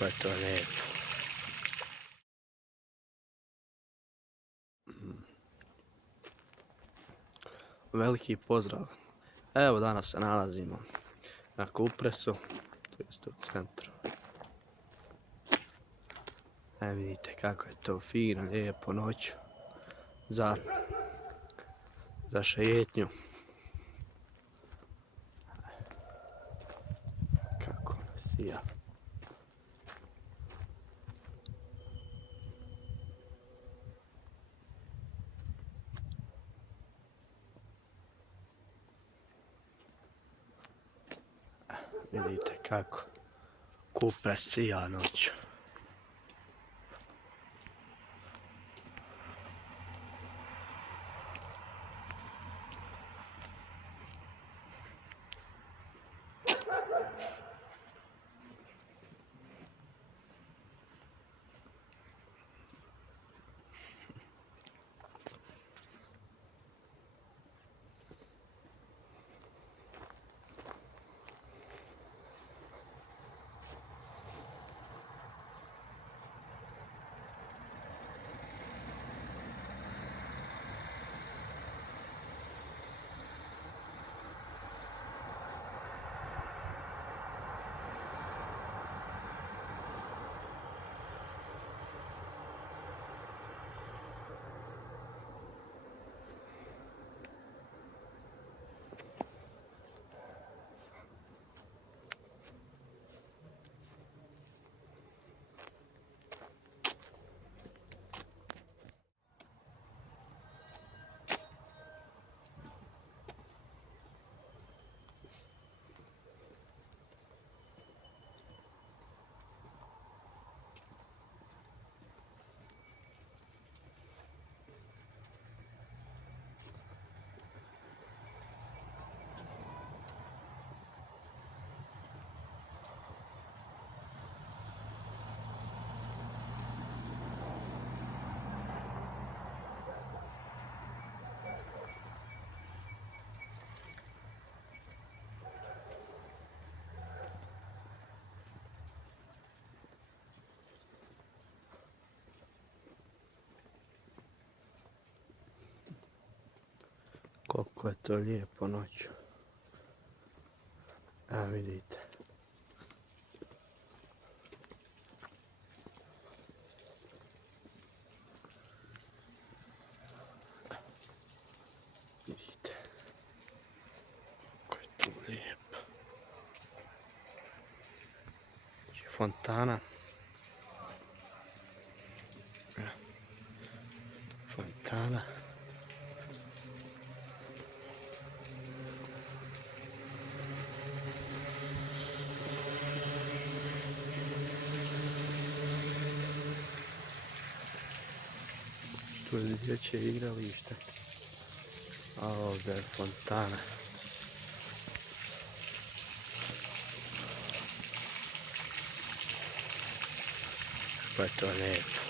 Pa je to lijepo. Veliki pozdrav. Evo danas se nalazimo na Kupresu, to jest u centru. Vidite kako je to fino, lijepo noću za šetnju. Kako sija. Vidite kako Kupres sija noću. Koliko je to lijepo noću. Evo vidite. Vidite. Kako je tu lijepo. Fontana. Fontana. Tu je dječje igralište, a ovdje je fontana. Pa je to lijepo.